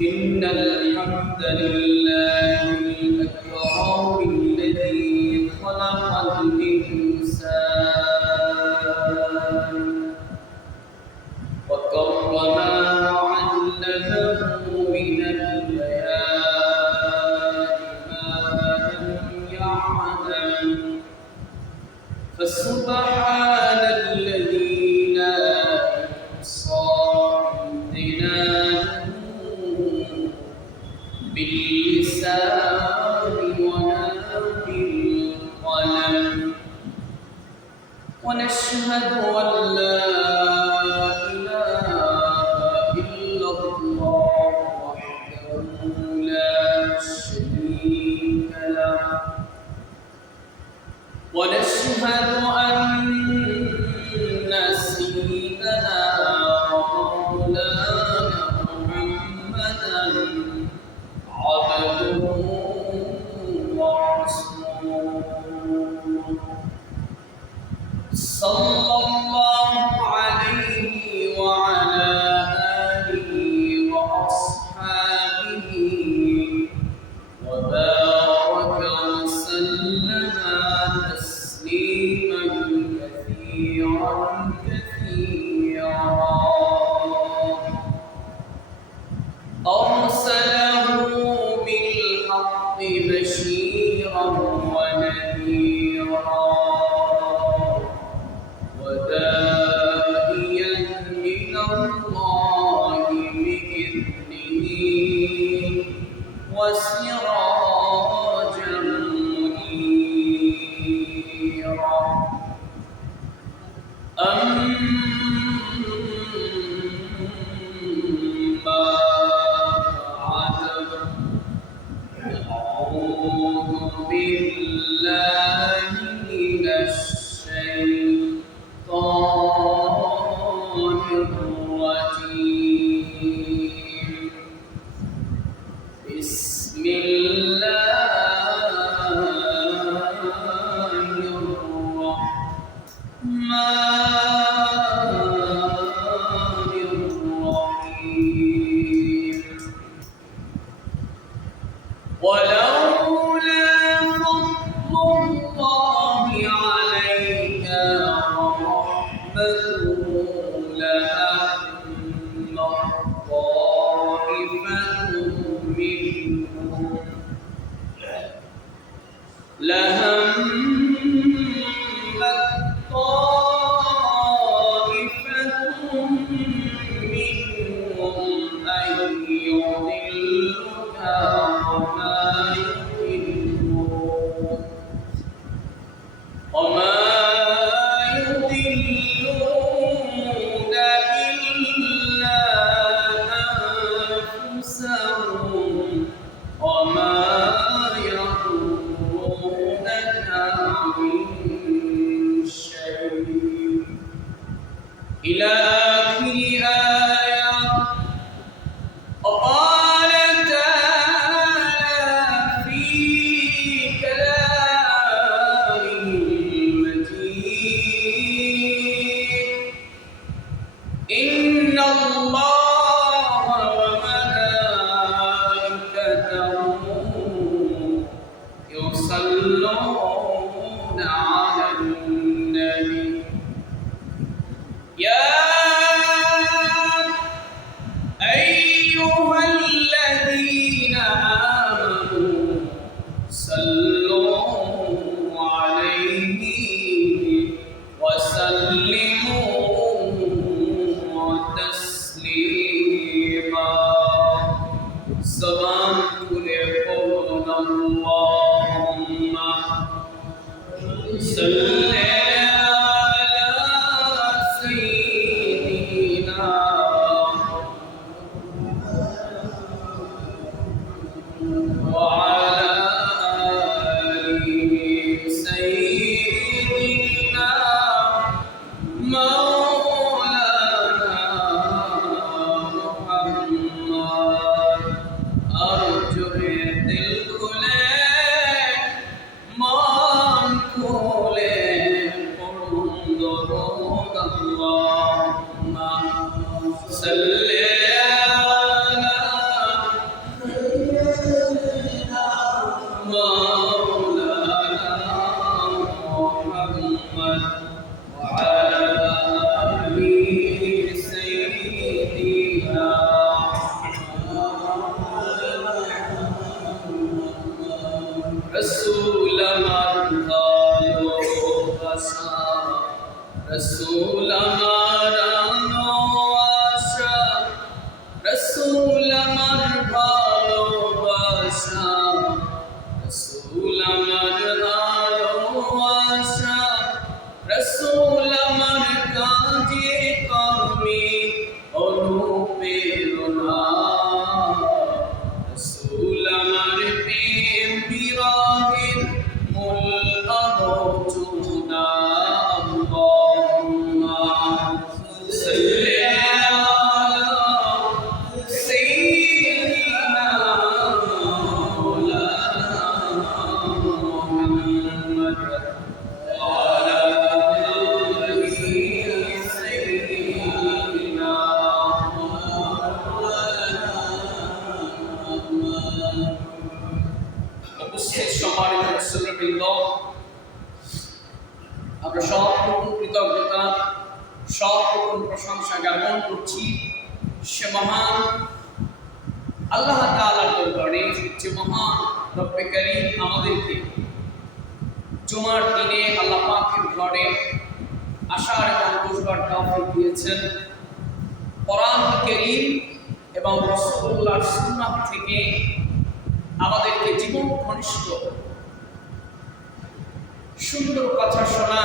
إن الحمد لله الأكرم الذي خلق الإنسان وكرمه وعلمه من البيان ما لم يعلم فسبحان الذي لا يحصى امتنانه باللسان ولا بالقلم ونشهد أن لا إله إلا الله وحده لا شريك له ونشهد أن سيدنا ومولانا محمدا عبده ورسوله صلى الله عليه وعلى آله وأصحابه وبارك وسلم تسليما كثيرا كثيرا أرسله بالحق بشيرا ونذيرا وداعيا إلى الله بإذنه وسراجا منيرا أما بعد أعوذ بالله من الشيطان الرجيم بسم الله الرحمن الرحيم ولولا فضل الله عليك ورحمته لهم طائفة منهم أن يضلك وما يضلون إلا أنفسهم وما يضرونك من شيء إلى آخر آية. وقال تعالى في كلامه المجيد إن الله وملائكته يصلون على النبي يا أيها الذين آمنوا صلوا عليه وسلموا تسليما زبان খুলে বলুন আল্লাহুম্মা সাল্লি রসূল আমার ভালোবাসা, রসূল আমার ভালোবাসা, রসূল আমার কাজে কর্মে অনুপ্রেরণা, রসূল আমার প্রেম বিরহের মূল আলোচনা। আল্লাহুম্মা সাল্লি আমরা সব রকম কৃতজ্ঞতা, সব রকম প্রশংসা জ্ঞাপন করছি সে মহান আল্লাহ তাআলার দরবারে, যে মহান রব্বে করিম আমাদেরকে জুমার দিনে আল্লাহ পাকের ঘরে আসার এবং বসবার তৌফিক দিয়েছেন। কোরআন কারীম এবং রাসূলুল্লাহর সুন্নাহ থেকে আমাদেরকে জীবন ঘনিষ্ঠ সুন্দর কথা শোনা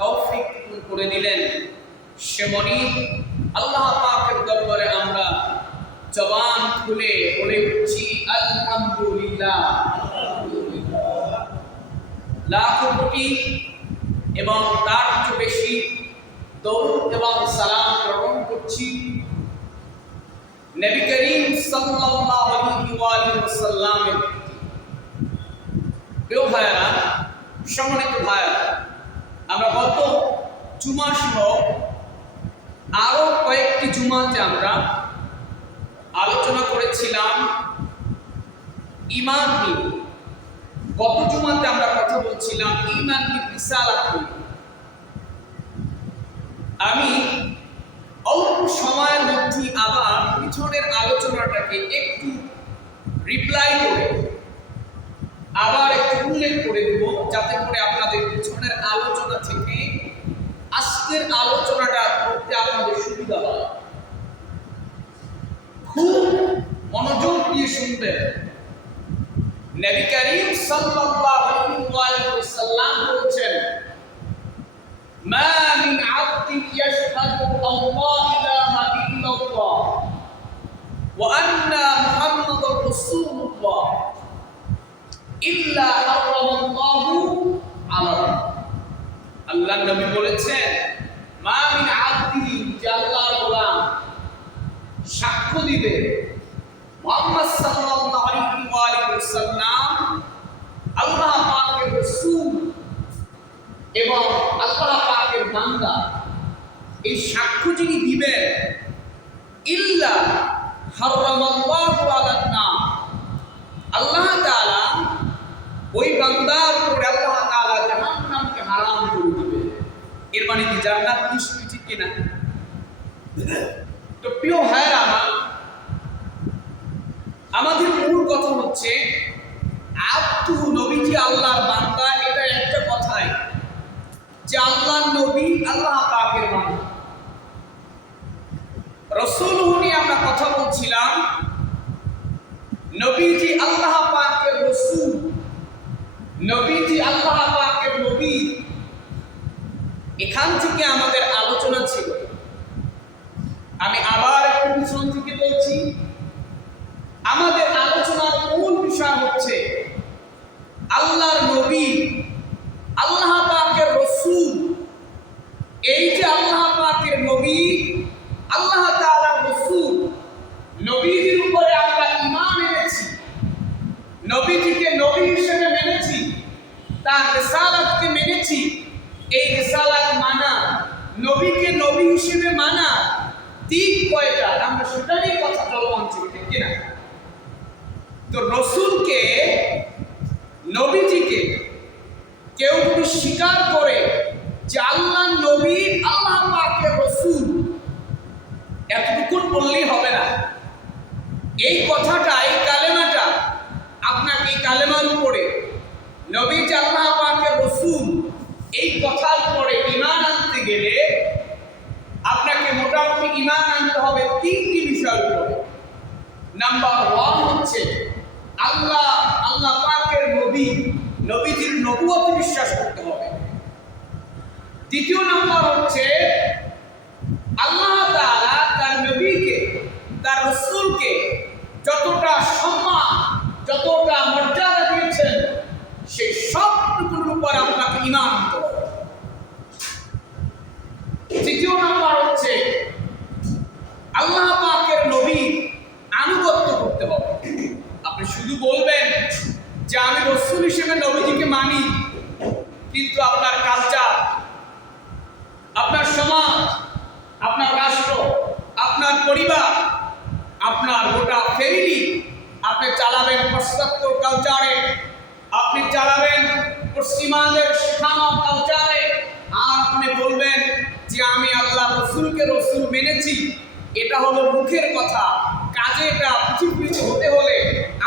তৌফিক করে দিলেন। সেমনি আল্লাহ পাকের দরবারে আমরা জবান খুলে বলে উঠছি আলহামদুলিল্লাহ। লাখ কোটি এবং তার চেয়ে বেশি দরুদ এবং সালাম গ্রহণ করছি নবী করিম সাল্লাল্লাহু আলাইহি ওয়াসাল্লামের। প্রিয় ভাইরা, সম্মানিত ভাইরা, আমরা গত জুমা সহ আরো কয়েকটি জুমাতে আমরা আলোচনা করেছিলাম ঈমান নিয়ে। গত জুমাতে আমরা কথা বলছিলাম ঈমান রিসালাত নিয়ে। আমি অল্প সময়ের মধ্যে আবার পিছনের আলোচনাটাকে একটু রিপ্লাই করে আবার একটু উল্লেখ করে দেব, যাতে করে আপনাদের পিছনের আলোচনা থেকে আজকের আলোচনাটা করতে আপনাদের সুবিধা হয়। খুব মনোযোগ দিয়ে শুনবেন। নবী করিম সাল্লাল্লাহু আলাইহি ওয়াসাল্লাম বলেছেন, মা মিন আবদিন ইয়াশহাদু আল্লা ইলাহা ইল্লাল্লাহ ওয়া আন্না মুহাম্মাদুর রাসূলুল্লাহ ইল্লা হারামাল্লাহু আলাইহি। আল্লাহর নবী বলেছেন, মা মিন আবদিন, যে আল্লাহর গোলাম সাক্ষ্য দিবে মুহাম্মদ সাল্লাল্লাহু আলাইহি ওয়াসাল্লাম আল্লাহ পাকের রাসূল এবং আল্লাহ পাকের বান্দা, এই সাক্ষ্য যিনি দিবেন, ইল্লা হারামাল্লাহু আলাইহি, আল্লাহ তাআলা ওই বান্দার উপর আল্লাহ তাআলা জাহান্নামকে হারাম করে দিবে। এর মানে কি জান্নাত নিশ্চিত, ঠিক কিনা? তো প্রিয় ভাইরা আমার, আমাদের মূল কথা হচ্ছে আব্দু, নবীজি আল্লাহর বান্দা, এটা একটা কথাই যে আল্লাহর নবী আল্লাহ পাকের বান্দা। রাসূল নিয়ে আমরা কথা বলছিলাম, নবীজি আল্লাহ পাকের রাসূল, নবীজি আল্লাহ পাকের নবী। এখান থেকে আমাদের আলোচনা ছিল। আমি আবার একটু পিছন থেকে বলছি, আমাদের আলোচনার মূল বিষয় হচ্ছে আল্লাহর নবী, আল্লাহ পাকের রাসূল। এই যে আল্লাহ পাকের নবী, আল্লাহ তাআলার রাসূল, নবীজির উপরে আমরা ঈমান এনেছি, নবীজিকে নবী হিসেবে মেনেছি, তার রিসালাতকে মেনেছি। এই রিসালাত মানা, নবীকে নবী হিসেবে মানা, দিক কয়টা আমরা সেটারই কথা চলমান ছিল, ঠিক কিনা? তো রাসূলকে, নবীজিকে কেউ যদি স্বীকার করে যে আল্লাহ নবী, আল্লাহ পাকের রাসূল, এতটুকু বললেই হবে না। এই কথাটা, এই কালেমাটা আপনাকে, এই কালেমার উপরে নবীজি আল্লাহ পাকের রাসূল, এই কথার উপরে ঈমান আনতে গেলে আপনাকে মোটামুটি ঈমান আনতে হবে তিনটি বিষয়ের উপরে। নাম্বার 1 হচ্ছে আল্লাহ পাকের নবীজির নবুয়তে বিশ্বাস করতে হবে। দ্বিতীয় নাম্বার হচ্ছে আল্লাহ তাআলা তার নবীকে, তার রাসূলকে যতটা সম্মান, যতটা মর্যাদা দিয়েছেন, সেই সবটুকুর উপর আপনাকে ঈমান আনতে হবে। তৃতীয় নাম্বার হচ্ছে আল্লাহ পাকের নবীর আনুগত্য করতে হবে। আপনি শুধু বলবেন যে আমি রাসূল হিসেবে নবীজিকে মানি, কিন্তু আপনার কালচার, আপনার সমাজ, আপনার রাষ্ট্র, আপনার পরিবার, আপনার গোটা ফ্যামিলি আপনি চালাবেন পাশ্চাত্য কালচারে, আপনি চালাবেন পশ্চিমাদের শেখানো কালচারে, আর আপনি বলবেন যে আমি আল্লাহ রাসূলকে রাসূল মেনেছি। এটা হলো মুখের কথা, কাজে এটা প্রতিফলিত হতে হলে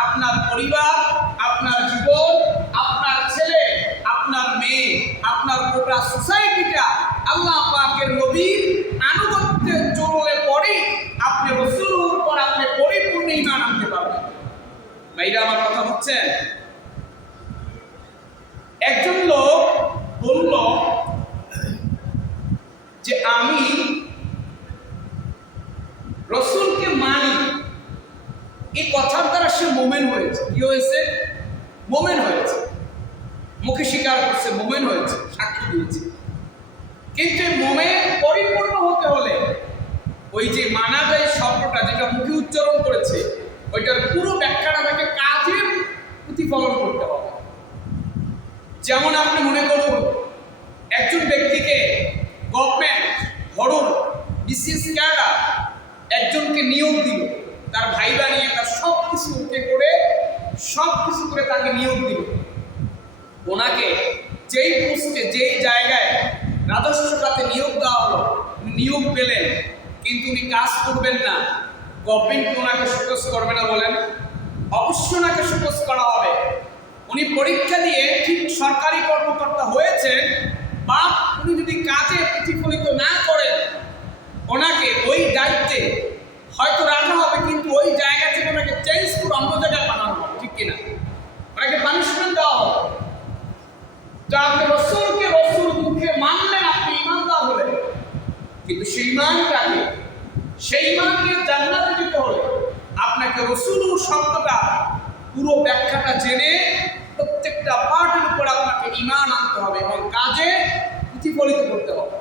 আপনার পরিবার, আপনার জীবন, আপনার ছেলে, আপনার মেয়ে, আপনার গোটা সোসাইটিটা আল্লাহ পাকের নবীর আনুগত্যে চললে পরেই আপনি রাসূলের উপর আপনি পরিপূর্ণ ঈমান আনতে পারবেন। ভাইরা আমার কথা বুঝছেন? একজন লোক বলল যে আমি রাসূলকে মানি, এই কথার দ্বারা সে মুমিন হয়েছে। কি হয়েছে? মুমিন হয়েছে, মুখে স্বীকার করছে, মুমিন হয়েছে, সাক্ষী দিয়েছে। কিন্তু মুমিন পরিপূর্ণ হতে হলে ওই যে মানা যায় শব্দটা যেটা মুখে উচ্চারণ করেছে, ওইটার পুরো ব্যাখ্যাটা তাকে কাজে প্রতিফলন করতে হবে। যেমন আপনি মনে করুন একজন ব্যক্তিকে গভর্নমেন্ট, ধরুন বিসিএস ক্যাডার একজনকে নিয়োগ দিল, তার ভাইবা নিয়ে তার সব কিছু করে তাকে নিয়োগ দিল। ওনাকে যেই পোস্টে, যেই জায়গায় রাজস্ব খাতে নিয়োগ দেওয়া হলো, নিয়োগ পেলেন, কিন্তু উনি কাজ করবেন না, গভর্নমেন্ট ওনাকে শোকজ করবে না? বলেন, অবশ্যই ওনাকে শোকজ করা হবে। উনি পরীক্ষা দিয়ে ঠিক সরকারি কর্মকর্তা হয়েছেন, বা উনি যদি কাজে প্রতিফলিত না করেন, ওনাকে ওই দায়িত্বে হয়তো রাখা হবে, কিন্তু ওই জায়গা থেকে ওনাকে চেঞ্জ করে অন্য জায়গায় পাঠানো হবে। ঠিক কিনা? ওনাকে পানিশমেন্ট দেওয়া হবে। তো আপনি রাসূলকে রাসূল মুখে মানলেন, আপনি ঈমানদার হলেন, কিন্তু সেই ঈমানকে জান্নাতে যেতে হলে আপনাকে রাসূল শব্দটা পুরো ব্যাখ্যাটা জেনে প্রত্যেকটা পার্টের উপর আপনাকে ঈমান আনতে হবে এবং কাজে প্রতিফলিত করতে হবে।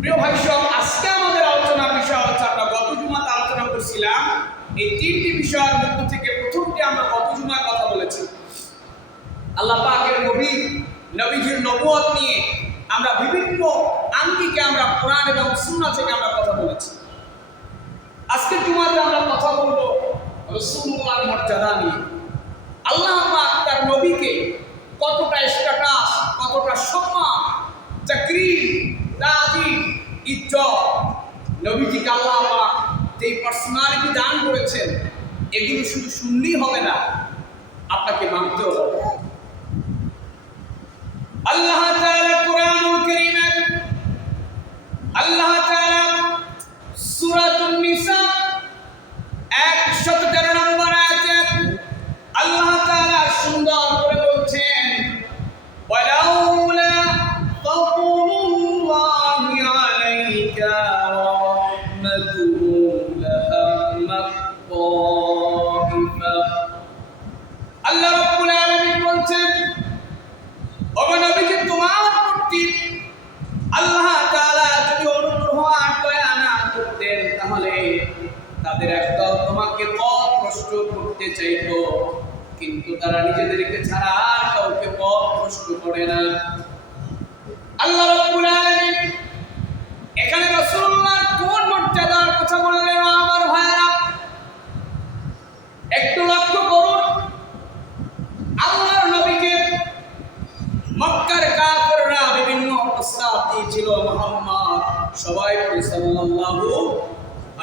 প্রিয় ভাই সব, আজকে আমাদের আলোচনার বিষয় হচ্ছে, আমরা গত জুমাতে আলোচনা করছিলাম এই 3টি বিষয়ের মধ্য থেকে প্রথমটি আমরা গত জুমায় কথা বলেছি। আল্লাহ পাকের নবীজির নবুয়ত নিয়ে আমরা বিভিন্ন আঙ্গিকে আমরা কোরআন এবং সুন্নাহ থেকে আমরা কথা বলেছি। আজকের জুমাতে আমরা কথা বলবো রাসূলুল্লাহর মর্যাদা নিয়ে। আল্লাহ পাক তার নবীকে কতটা স্ট্যাটাস, কতটা সম্মান, তাকরীম, তাজিম, ইজ্জত, নবীজিকে আল্লাহ পাক যে পার্সোনালিটি দান করেছেন, এগুলো শুধু শুনলেই হবে না, আপনাকে মানতেও হবে। আল্লাহ তাআলা কোরআনুল কারীমে আল্লাহ তাআলা সূরাতুন নিসা 113 নম্বর আয়াতে আল্লাহ তাআলা সুন্দর করে বলছেন, ওয়ালাউলা ফাদলুল্লাহি আলাইকা ওয়া রাহমাতুহু লাহাম্মাত তাইফা। আল্লাহ রাব্বুল আলামিন বলছেন, ওগো নবীজি, তোমার প্রতি আল্লাহ তাআলা যদি অনুগ্রহ আর দয়া না করতেন, তাহলে তাদের একদল তোমাকে পথ ভ্রষ্ট করতে চাইতো, কিন্তু তারা নিজেদেরকে ছাড়া আর কাউকে পথ ভ্রষ্ট করে না। আল্লাহ রাব্বুল আলামিন এখানে রাসূলুল্লাহর কোন মর্যাদার কথা বললেন আমার ভাইরা, একটু লক্ষ্য করুন। আল্লাহর নবীকে মক্কার কাফেররা বিভিন্ন প্রস্তাব দিয়েছিল, মুহাম্মদ সবাই সাল্লাল্লাহু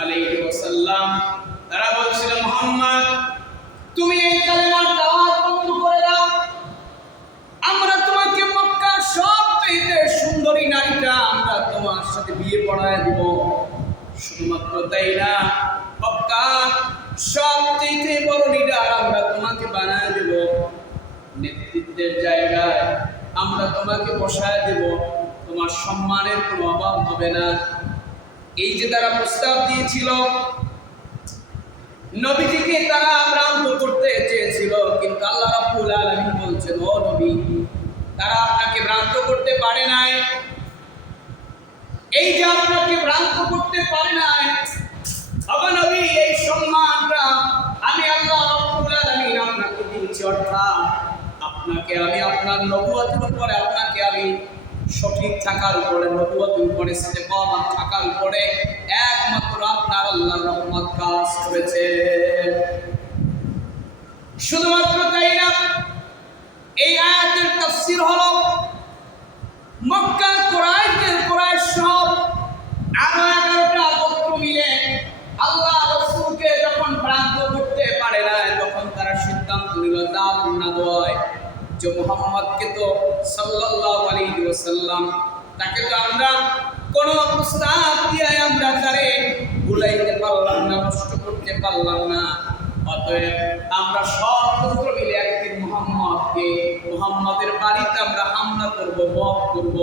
আলাইহি ওয়াসাল্লাম, তারা বলছিল, মুহাম্মদ তুমি এই কালেমার দাওয়াত বন্ধ করে দাও, আমরা তোমাকে মক্কার সবচেয়ে সুন্দরী নারীটা আমরা তোমার সাথে বিয়ে পড়ায় দিব। শুধুমাত্র তাই না, মক্কা সবথেকে বড় লিডার আমরা তোমাকে বানায় দেব, নেতৃত্বের জায়গায় আমরা তোমাকে বসায় দেব, তোমার সম্মানের কোনো অভাব হবে না। এই যে তারা প্রস্তাব দিয়েছিল, নবীজিকে তারা ভ্রান্ত করতে চেয়েছিল, কিন্তু আল্লাহ রাব্বুল আলামিন বলছেন, ও নবী, তারা আপনাকে ভ্রান্ত করতে পারে নাই। এই যে আপনাকে ভ্রান্ত করতে পারে নাই, আবার নবী, এই সম্মানটা আমি আল্লাহ রাব্বুল আলামিন আপনাকে দিয়েছি, অর্থাৎ আপনাকে আমি আপনার নবুয়তের উপরে, আপনাকে আমি সঠিক থাকার উপরে, নবুয়তের উপরে ইস্তেকামাত থাকার উপরে একমাত্র আপনার আল্লাহর রহমত কাজ করেছে। শুধুমাত্র তাই না, এই আয়াতের তাফসীর হলো মক্কার কুরাইশ সব আরো 11টা গোত্র মিলে আল্লাহ রাসূলকে যখন ভ্রান্ত করতে পারে না, তখন তারা সিদ্ধান্ত নিল দাম না দেয়, যে মুহাম্মদকে তো সাল্লাল্লাহু আলাইহি ওয়াসাল্লাম, তাকে তো আমরা কোন প্রস্তাব দিয়ে আমরা তারে ভুলাইতে পারলাম না, নষ্ট করতে পারলাম না। অতএব আমরা সব গোত্র মিলে একদিন মুহাম্মদের বাড়িতে আমরা হামলা করব, বধ করব,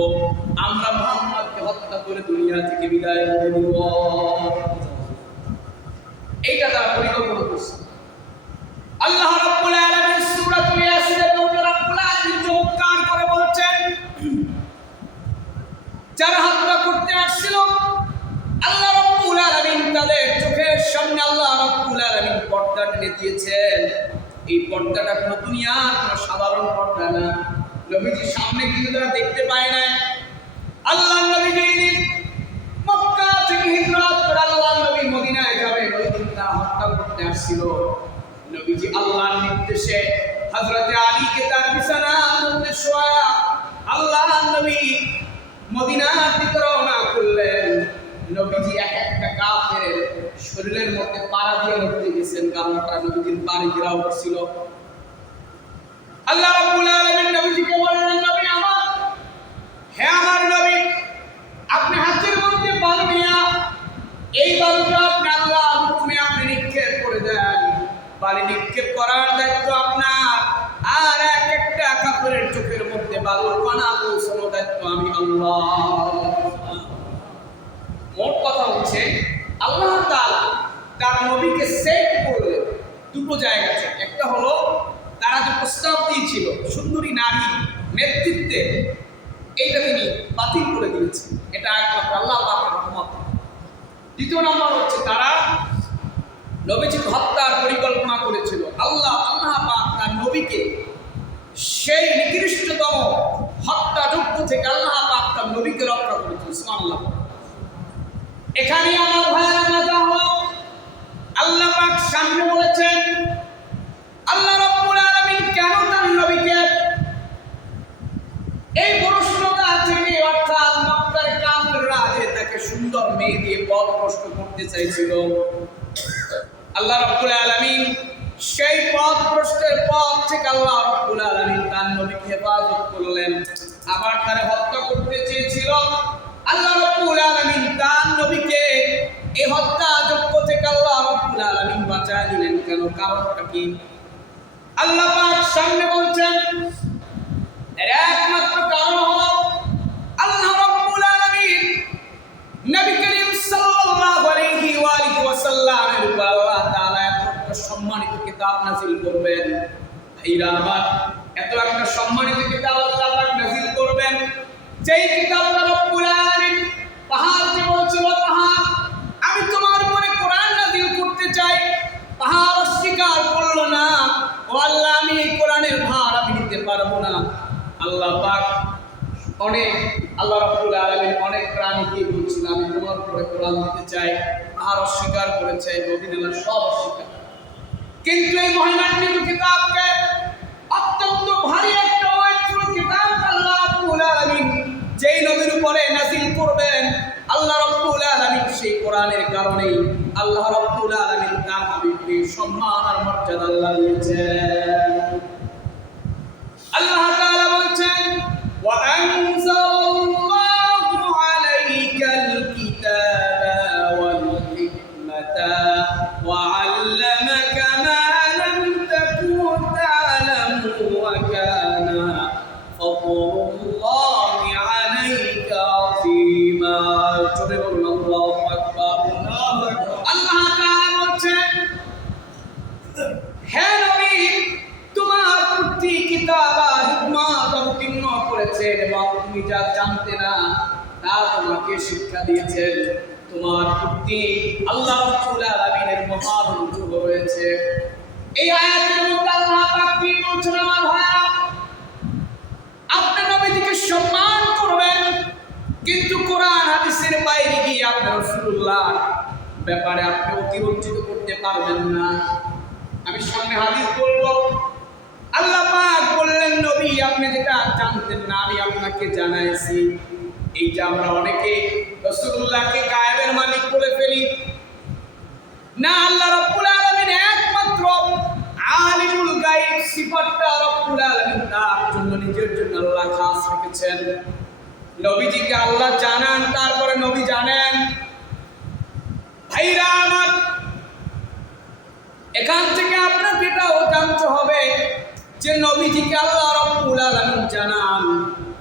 আমরা মুহাম্মদকে হত্যা করে দুনিয়া থেকে বিদায় করে দেব। এইটা তারা পরিকল্পনা করছে। আল্লাহ রাব্বুল আলামিন সূরাতুল ইয়াসিনের মধ্যে রাব্বুল আলামিন চমৎকার করে বলছেন, যারা হত্যা করতে আসছিল আল্লাহ রাব্বুল আলামিন তাদের চোখের সামনে আল্লাহ রাব্বুল আলামিন পর্দা টেনে দিয়েছেন। এই পর্দাটা কোনো দুনিয়ার কোনো সাধারণ পর্দা না, নবীজির সামনে কিন্তু তারা দেখতে পায় না। আল্লাহ নবীজি মক্কা থেকে হিজরত করে আল্লাহ নবী মদিনায় যাবেন, ওই দিন তারা হত্যা করতে আসছিল। নবীজি আল্লাহর নির্দেশে হযরতে আলীকে তার বিছানার মধ্যে শোয়া আল্লাহ নবী মদিনার দিকে রওনা করলেন। নবীজি একটা কাফের শরীরের মধ্যে পাড়া দিয়ে লড়তে গেছেন, কারণ তারা নবীজির বাড়ি ঘেরাও করছিল। আল্লাহ রাব্বুল আলামিন নবীজিকে বললেন, নবী আমার, হে আমার নবী, আপনি হাতের মধ্যে বালু নিয়ে এই বালুটা আপনি আল্লাহর হুকুমে আপনি নিক্ষেপ করে দেন। বালি নিক্ষেপ করার দায়িত্ব আপনার, আর একটা কাফেরের চোখের মধ্যে বালুর কণা পৌঁছানোর দায়িত্ব আমি আল্লাহ। মোট কথা হচ্ছে আল্লাহ তাআলা তার নবীকে সেভ করলেন দুটো জায়গাতে। একটা হলো তারা যে প্রস্তাব দিয়েছিল সুন্দরী নারী নেতৃত্বে, এইটা তিনি বাতিল করে দিয়েছেন, এটা একমাত্র আল্লাহ পাকের রহমত। দ্বিতীয় নম্বর হচ্ছে তারা নবীজিকে হত্যার পরিকল্পনা করেছিল। আল্লাহ পাক তার নবীকে সেই নিকৃষ্টতম হত্যাযজ্ঞ থেকে আল্লাহ পাক তার নবীকে রক্ষা করেছেন। সুবহানাল্লাহ। এখানে আমার ভাইয়েরা মজা হলো, আল্লাহ পাক সামনে বলেছেন আল্লাহ রাব্বুল আলামিন কেন তার নবীকে এই প্রশ্নটা থেকে, অর্থাৎ মক্কার কাফেররা যে তাকে সুন্দর মেয়ে দিয়ে পথ প্রশ্ন করতে চাইছিল, আল্লাহ রাব্বুল আলামিন সেই পথ প্রশ্নের পথ থেকে আল্লাহ রাব্বুল আলামিন তার নবীকে হেফাজত করলেন। আবার তারে হত্যা করতে চেয়েছিল, আল্লাহ রাব্বুল আলামিন তার নবীকে এই হত্যাযজ্ঞ থেকে আল্লাহ রাব্বুল আলামিন বাঁচায় দিলেন। কেন? কারণটা কি? আল্লাহ পাক সামনে বলছেন এর একমাত্র কারণ হলো আল্লাহ রাব্বুল আলামিন নবী করিম সাল্লাল্লাহু আলাইহি ওয়া সাল্লামের উপর আল্লাহ তাআলা এত সম্মানিত কিতাব নাযিল করবেন। ভাইরা আমার, এত একটা সম্মানিত কিতাব আল্লাহ পাক নাযিল করবেন, যেই কিতাবটা রব্বুল আলামিন পাহাড়কে বলছিল, পাহাড় আমি তোমার উপরে কোরআন নাযিল করতে চাই। পাহাড় অস্বীকার করলো না, ও আল্লাহ আমি এই কোরআনের ভার আমি নিতে পারবো না। আল্লাহ পাক আল্লাহ রাব্বুল আলামিন অনেক প্রাণীকে বলছিল আমি তোমার উপরে কোরআন দিতে চাই। পাহাড় অস্বীকার করেছে, নবীরা সব অস্বীকার। কিন্তু এই মহিমান্বিত কিতাবকে অত্যন্ত ভারী একটা ওয়েটফুল কিতাব আল্লাহ রাব্বুল আলামিন যেই নবীর উপরে নাযিল করবেন, আল্লাহ রাব্বুল আলামিন সেই কোরআনের কারণেই আল্লাহ রাব্বুল আলামিন তার হাবিবকে সম্মান আর মর্যাদা আল্লাহ দিয়েছেন। আল্লাহ তাআলা বলছেন ওয়া আনজালাল্লাহু আলাইকাল কিতাবা ওয়াল হিকমাতা ওয়া যা জানতে না তা তোমাকে শিক্ষা দিয়েছেন। তোমার প্রতি আল্লাহ রাব্বুল আলামিনের মহান অনুগ্রহ রয়েছে। এই আয়াতের মধ্যে আল্লাহ পাক কি বলছেন আমার ভাইরা, আপনি নবীজিকে সম্মান করবেন, কিন্তু কোরআন হাদিসের বাইরে গিয়ে আপনি রাসূলুল্লাহ ব্যাপারে আপনি অতিরঞ্জিত করতে পারবেন না। আমি সামনে হাদিস বলবো। আল্লাহ পাক বললেন, নবী আপনি যেটা জানতেন না আমি আপনাকে জানাইছি। এই যে আমরা অনেকে রাসূলুল্লাহকে গায়েবের মালিক বলে ফেলি না, আল্লাহ রাব্বুল আলামিন একমাত্র আলিমুল গায়ব সিফাতটা রাব্বুল আলামিন তার জন্য নিজের জন্য আল্লাহ খাস রেখেছেন। নবীজিকে আল্লাহ জানান, তারপরে নবী জানেন। ভাইরা আমার, এখান থেকে আপনাকে এটাও জানতে হবে যে নবীজিকে আল্লাহ রাব্বুল আলামিন জানান,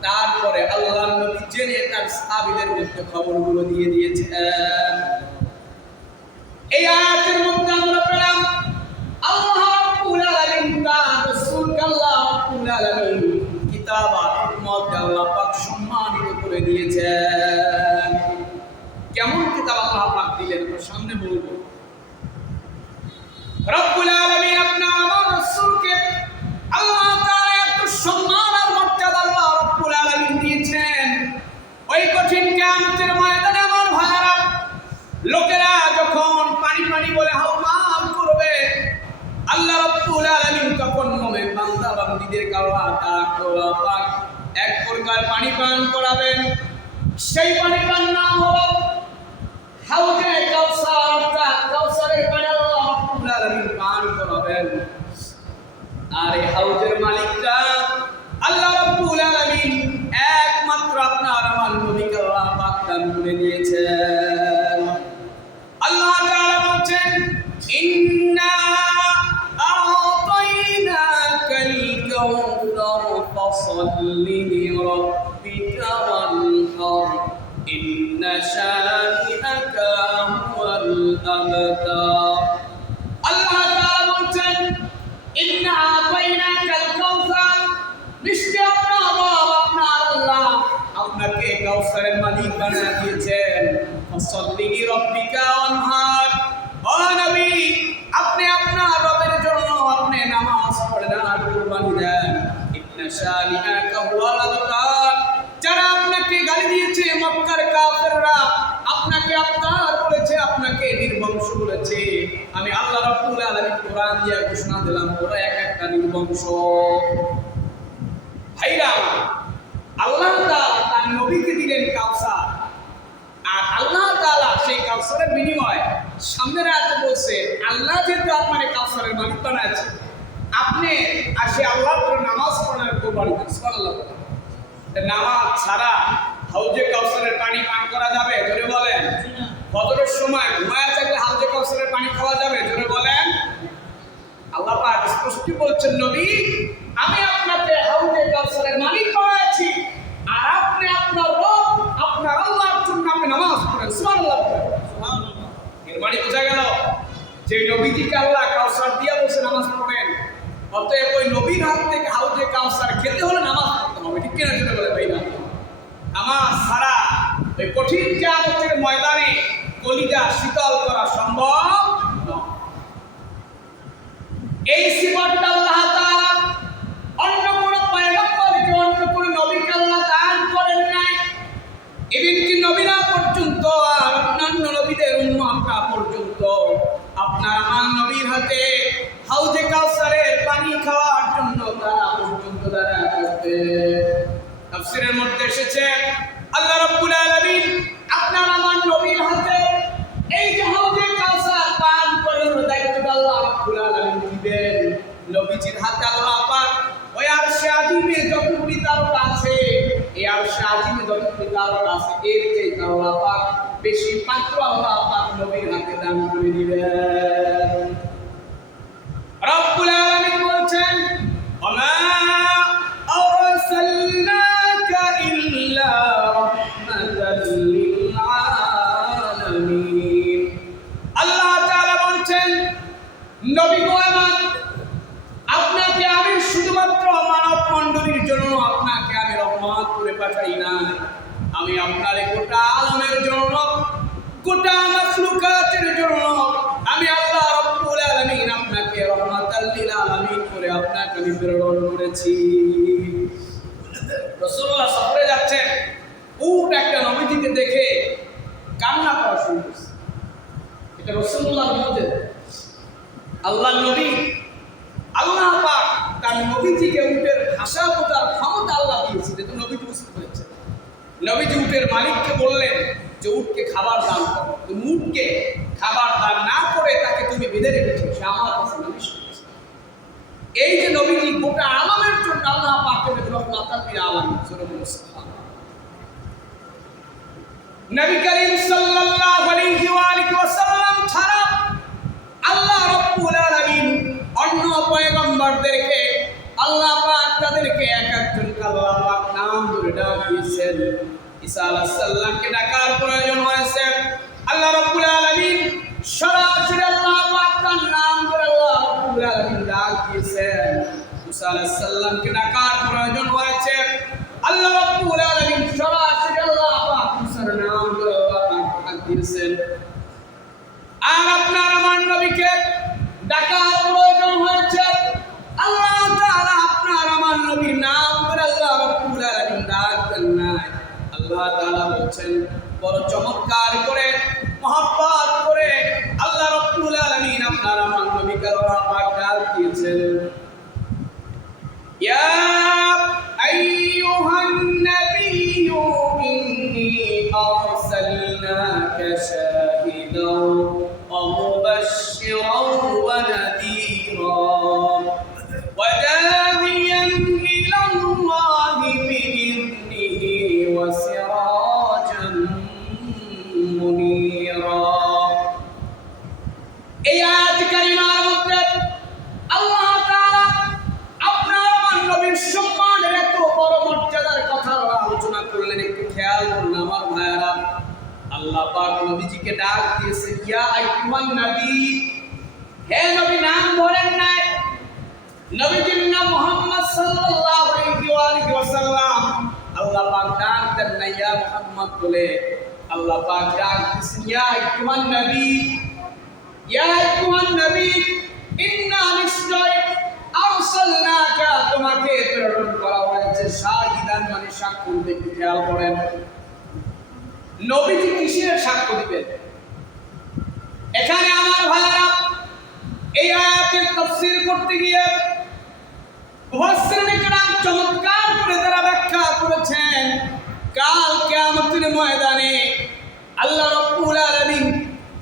তারপরে আল্লাহর নবী জেনে তার সাহাবীদের মধ্যে খবরগুলো দিয়ে দিয়েছেন। এই আয়াতের মধ্যে আমরা পেলাম আল্লাহ রাব্বুল আলামিন তার রাসূলকে আল্লাহ রাব্বুল আলামিন কিতাব আর হিকমত আল্লাহ পাক সম্মানিত করে দিয়েছেন। কেমন কিতাব আল্লাহ পাক দিলেন সামনে বলবো। রব্বুল আলামিন আপনার আমার রাসূলকে আল্লাহ তাআলা এত সম্মান আর মর্যাদা আল্লাহ রব্বুল আলামিন দিয়েছেন। ওই কঠিন কিয়ামতের ময়দানে আমার ভাইরা, লোকেরা যখন পানি পানি বলে হাউমাউ করবে, আল্লাহ রাব্বুল আলামিন তখন মুমিন বান্দা বান্দীদেরকে আল্লাহ তাআলা পাক এক প্রকার পানি পান করাবেন। সেই পানি পান নাম হলো হাউজে কাউসার, অর্থাৎ কাউসারের পানি আল্লাহ রাব্বুল আলামিন পান করাবেন। আর এই হাউজের মালিকটা আল্লাহ রাব্বুল আলামিন একমাত্র আপনার আমার নবীকে আল্লাহ পাক দান করে দিয়েছেন। আল্লাহ তাআলা বলেন, ইন্না আ'তাইনাকাল কাউসার ফাসাল্লি লিরাব্বিকা ওয়ানহার ইন্না শানি'আকা হুয়াল আবতার। আল্লাহ তাআলা বলেন, ইন্না আ'তাইনাকাল কাউসার, নিশ্চয় আপনার আল্লাহ আপনাকে কাউসারের মালিক বানিয়ে দিয়েছেন। ফাসাল্লি লিরাব্বিকা ওয়ানহার, ও নবী আপনি আপনার রবের জন্য আপনি নামাজ পড়েন আর কুরবানি দেন। ইন্না শানি'আকা হুয়াল আবতার, যারা আপনাকে গালি দিয়েছে মক্কার কাফেররা, আপনাকে আপনার বলেছে, আপনাকে নির্বংশ বলেছে, আমি আল্লাহ রাব্বুল আলামিন কোরআন দিয়ে ঘোষণা দিলাম ওরা এক একটা নির্বংশ। ভাইরা আল্লাহ তাআলা তার নবীকে দিলেন কাউসার, আর আল্লাহ তাআলা সেই কাউসারের বিনিময়ে সামনের আয়াতে বলছে আল্লাহ যেহেতু আপনাকে কাউসারের মালিক বানাইছে, আপনি আর সে আল্লাহর উপর নামাজ পড়ার কোরবানি দেন। সুবহানাল্লাহ। নামাজ ছাড়া হাউজে কাউসারের পানি পান করা যাবে? জোরে বলেন। ফজরের সময় ঘুমায়া থাকলে হাউজে কাউসারের পানি খাওয়া যাবে? জোরে বলেন। আল্লাহ পাক স্পষ্ট বলছেন, নবী আমি আপনাকে হাউজে কাউসারের মালিক বানাইছি, আর আপনি আপনার রব আপনার আল্লাহর জন্য আপনি নামাজ পড়েন। সুবহানাল্লাহ। সুবহানাল্লাহ। এর মানে বোঝা গেল যে নবীজিকে আল্লাহ কাউসার দিয়ে বসে নামাজ পড়েন, অতএব ওই নবীর হাত থেকে হাউজে কাউসার খেতে হলে নামাজ পড়তে হবে। ঠিক কিনা জোরে বলে ভাই? না, নামাজ ছাড়া ওই কঠিন কিয়ামতের ময়দানে কলিজা শীতল করা সম্ভব নয়। এই সিফাতটা আল্লাহ তাআলা অন্য কোন পয়গম্বরকে অন্য কোন নবীকে আল্লাহ দান করেন নাই। এমনকি নবীরা পর্যন্ত আর অন্যান্য নবীদের উম্মতরা পর্যন্ত আপনার আমার নবীর হাতে হাউজে কাউসারের পানি খাওয়ার জন্য তারা পর্যন্ত দাঁড়া করতে। তাফসীরের মধ্যে এসেছে আল্লাহ রাব্বুল আলামিন আপনার আমার নবীর হাতে এই যে হাউজে কাউসার পান করার দায়িত্ব আল্লাহ রাব্বুল আলামিন দিবেন। নবীজির হাতে আল্লাহ পাক ওই আরশে আজিমে যতগুলি তারকা আছে, এই আরশে আজিমে যতগুলি তারকা আছে, এর চেয়ে আল্লাহ পাক বেশি পাত্র আল্লাহ পাক নবীর হাতে দান করে দিবেন। রব্বুল আলামিন বলছেন, ওমা আরসালনাকা ইল্লা রাহমাতাল লিল আলামিন। আল্লাহ তাআলা বলছেন, নবী গো আমার, আপনাকে আমি শুধুমাত্র মানব মণ্ডলীর জন্য আপনাকে আমি রহমত রহমত করে পাঠাই না, আমি আপনার গোটা আলমের জন্য, গোটা মাখলুকাতের জন্য আমি আল্লাহ রাব্বুল আলামিন আপনাকে রহমাতাল লিল আলামিন করে আপনাকে আমি প্রেরণ করেছি। রাসূলুল্লাহ সফরে যাচ্ছেন, উট একটা নবীজিকে দেখে কান্না করা শুরু করেছে। এটা রাসূলুল্লাহর মধ্যে আল্লাহর নবী, আল্লাহ পাক তার নবীজিকে উটের ভাষা বোঝার ক্ষমতা আল্লাহ দিয়েছে, যেহেতু নবীজি বুঝতে পেরেছে। নবীজি উটের মালিককে বললেন যে উটকে খাবার দান করো। তুমি উটকে খাবার দান না করে তাকে তুমি বেঁধে রেখেছো, সে আমার কাছে নবী শুনেছে। এই যে নবীজি গোটা আলমের জন্য আল্লাহ পাকের রহমাতাল লিল আলামিন, সুবহানাল্লাহ। নবী করিম সাল্লাল্লাহু আলাইহি ওয়া আলিহি ওয়াসাল্লাম ছাড়া আল্লাহ রাব্বুল আলামিন অন্য পয়গম্বরদেরকে আল্লাহ পাক তাদেরকে এক একজনকে আল্লাহ পাক নাম ধরে ডাকিয়েছেন। ঈসা আলাইহিস সালামকে ডাকার প্রয়োজন হয়েছে, আল্লাহ রাব্বুল আলামিন সরাসরি আল্লাহ পাক তার নাম ধরে আল্লাহ রাব্বুল আলামিন ডাক দিয়েছেন। মুসা আলাইহিস সালামকে ডাকার প্রয়োজন হয়েছে, আল্লাহ রাব্বুল আলামিন সরাসরি আল্লাহ পাক মুসার নাম ধরে আল্লাহ পাক ডাক দিয়েছেন। আর আপনার আমার নবীকে ডাকার প্রয়োজন হয়েছে, আল্লাহ তাআলা আপনার আমার নবীর নাম ধরে আল্লাহ রাব্বুল আলামিন ডাক দেন নাই। আল্লাহ তাআলা বলেন বড় চমৎকার করে মহব্বত করে আল্লাহ রাব্বুল আলামিন আপনার আমার নবীকে আল্লাহ পাক ডাক দিয়েছেন। ইয়া আইয়ুহান নাবিয়্যু ইন্নী আরসালনাকা শাহিদাও ওয়া মুবাশশিরাও ওয়া নাযীরা ওয়া দা'iyan ইলা আল্লাহি বিইذনিহি ওয়া সিরাজাম মুনীরা। এই আয়াত কারিমার মধ্যে আল্লাহ তাআলা আপনার আমার নবীর সম্মানের এত বড় মর্যাদার কথা আলোচনা করলেন। একটু খেয়াল করুন আমার ভাইয়েরা, আল্লাহ পাক নবীজিকে ডাক দিয়েছে ইয়া আইয়ুহান নবী, হে নবী, নাম ধরেন নাই। নবীজির নাম মুহাম্মদ সাল্লাল্লাহু আলাইহি ওয়া আলিহি ওয়াসাল্লাম। আল্লাহ পাক ডাক দেন না ইয়া মুহাম্মদ বলে, আল্লাহ পাক ডাক দিয়েছেন ইয়া আইয়ুহান নবী, ইয়া আইয়ুহান নবী ইন্না নিশ্চয় আরসালনাকা, তোমাকে প্রেরণ করা হয়েছে শাহিদান মানে সাক্ষ্য দিতে। খেয়াল করেন নবীজি কিসের সাক্ষ্য দিবেন? এখানে আমার ভাইরা এই আয়াতের তাফসীর করতে গিয়ে মুফাসসিরিনে কেরাম চমৎকার করে তারা ব্যাখ্যা করেছেন, কাল কিয়ামতের ময়দানে আল্লাহ রাব্বুল আলামিন